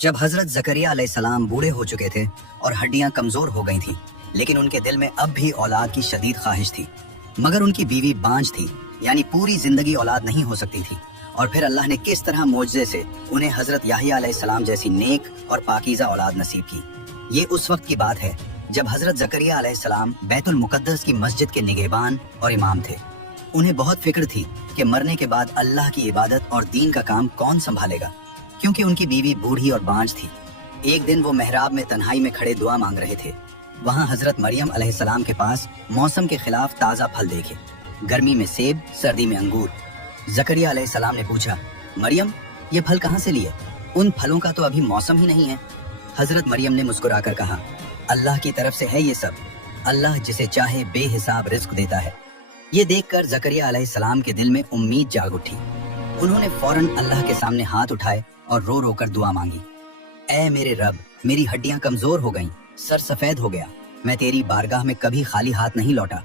जब हजरत जकरिया अलैहिस्सलाम बूढ़े हो चुके थे और हड्डियां कमजोर हो गई थीं, लेकिन उनके दिल में अब भी औलाद की शदीद ख्वाहिश थी। मगर उनकी बीवी बांझ थी, यानी पूरी जिंदगी औलाद नहीं हो सकती थी। और फिर अल्लाह ने किस तरह मोजज़े से उन्हें हजरत याहिया अलैहिस्सलाम जैसी नेक और पाकीज़ा औलाद नसीब की। ये उस वक्त की बात है जब हजरत जकरिया अलैहिस्सलाम बैतुल मुकद्दस की मस्जिद के निगहबान और इमाम थे। उन्हें बहुत फिक्र थी कि मरने के बाद अल्लाह की इबादत और दीन का काम कौन संभालेगा, क्योंकि उनकी बीवी बूढ़ी और बांझ थी। एक दिन वो मेहराब में तन्हाई में खड़े दुआ मांग रहे थे। वहाँ हजरत मरियम अलैहिस्सलाम के पास मौसम के खिलाफ ताज़ा फल देखे, गर्मी में सेब, सर्दी में अंगूर। जकरिया अलैहिस्सलाम ने पूछा, मरियम ये फल कहाँ से लिए? उन फलों का तो अभी मौसम ही नहीं है। हजरत मरियम ने मुस्कुराकर कहा, अल्लाह की तरफ से है ये सब। अल्लाह जिसे चाहे बेहिसाब रिज्क देता है। ये देखकर जकरिया अलैहिस्सलाम के दिल में उम्मीद जाग उठी। उन्होंने फौरन अल्लाह के सामने हाथ उठाए और रो रो कर दुआ मांगी, ऐ मेरे रब, मेरी हड्डियां कमजोर हो गईं, सर सफेद हो गया, मैं तेरी बारगाह में कभी खाली हाथ नहीं लौटा।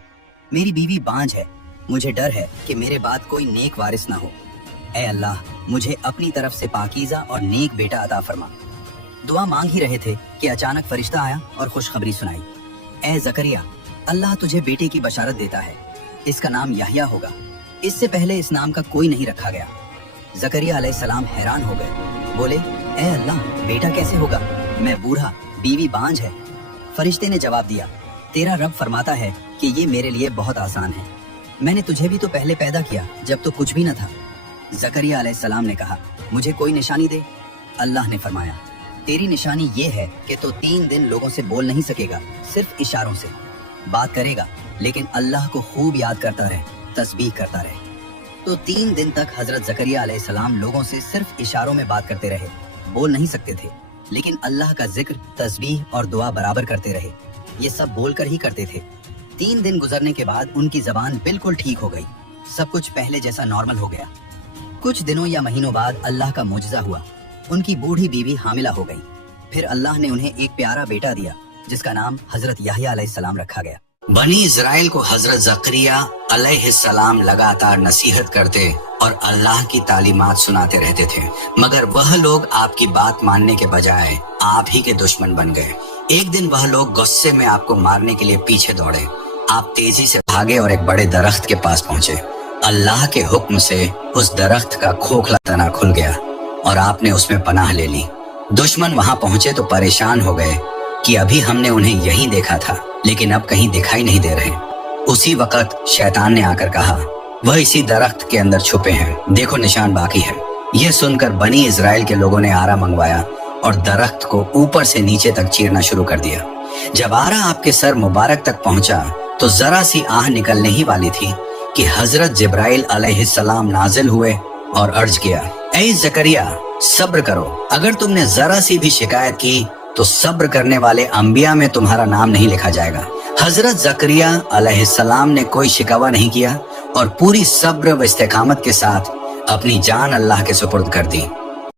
मेरी बीवी बांझ है, मुझे डर है कि मेरे बाद कोई नेक वारिस ना हो। ऐ अल्लाह, मुझे अपनी तरफ से पाकीज़ा और नेक बेटा अता फरमा। दुआ मांग ही रहे थे कि अचानक फरिश्ता आया और खुशखबरी सुनाई, ऐ जकरिया, अल्लाह तुझे बेटे की बशारत देता है, इसका नाम याहिया होगा। इससे पहले इस नाम का कोई नहीं रखा गया। जकरिया अलैहिस्सलाम हैरान हो गए, बोले, ऐ अल्लाह, बेटा कैसे होगा? मैं बूढ़ा, बीवी बांझ है। फरिश्ते ने जवाब दिया, तेरा रब फरमाता है कि ये मेरे लिए बहुत आसान है। मैंने तुझे भी तो पहले पैदा किया जब तो कुछ भी न था। जकरिया अलैहिस्सलाम ने कहा, मुझे कोई निशानी दे। अल्लाह ने फरमाया, तेरी निशानी ये है कि तो 3 दिन लोगों से बोल नहीं सकेगा, सिर्फ इशारों से बात करेगा, लेकिन अल्लाह को खूब याद करता रहे, तस्बीह करता रहे। तो 3 दिन तक हजरत जकरिया अलैहिस्सलाम लोगों से सिर्फ इशारों में बात करते रहे, बोल नहीं सकते थे, लेकिन अल्लाह का जिक्र, तस्बीह और दुआ बराबर करते रहे। ये सब बोलकर ही करते थे। 3 दिन गुजरने के बाद उनकी जबान बिल्कुल ठीक हो गई, सब कुछ पहले जैसा नॉर्मल हो गया। कुछ दिनों या महीनों बाद अल्लाह का मुजज़ा हुआ, उनकी बूढ़ी बीवी हामिला हो गई। फिर अल्लाह ने उन्हें एक प्यारा बेटा दिया, जिसका नाम हजरत याहिया अलैहिस्सलाम रखा गया। बनी इजराइल को हजरत जकरिया अलैहिस्सलाम लगातार नसीहत करते और अल्लाह की तालीमात सुनाते रहते थे, मगर वह लोग आपकी बात मानने के बजाय आप ही के दुश्मन बन गए। एक दिन वह लोग गुस्से में आपको मारने के लिए पीछे दौड़े। आप तेजी से भागे और एक बड़े दरख्त के पास पहुंचे। अल्लाह के हुक्म से उस दरख्त का खोखला तना खुल गया और आपने उसमें पनाह ले ली। दुश्मन वहां पहुंचे तो परेशान हो गए कि अभी हमने उन्हें यहीं देखा था, लेकिन अब कहीं दिखाई नहीं दे रहे। उसी वक्त शैतान ने आकर कहा, वह इसी दरख्त के अंदर छुपे हैं, देखो निशान बाकी है। यह सुनकर बनी इजराइल के लोगों ने आरा मंगवाया और दरख्त को ऊपर से नीचे तक चीरना शुरू कर दिया। जब आरा आपके सर मुबारक तक पहुंचा तो जरा सी आह निकलने ही वाली थी कि हजरत जिब्राइल अलैहिस्सलाम नाजिल हुए और अर्ज किया, ऐ जकरिया, सब्र करो। अगर तुमने जरा सी भी शिकायत की तो सब्र करने वाले अंबिया में तुम्हारा नाम नहीं लिखा जाएगा। हजरत जकरिया अलैहिस्सलाम ने कोई शिकवा नहीं किया और पूरी सब्र व इस्तेकामत के साथ अपनी जान अल्लाह के सुपुर्द कर दी।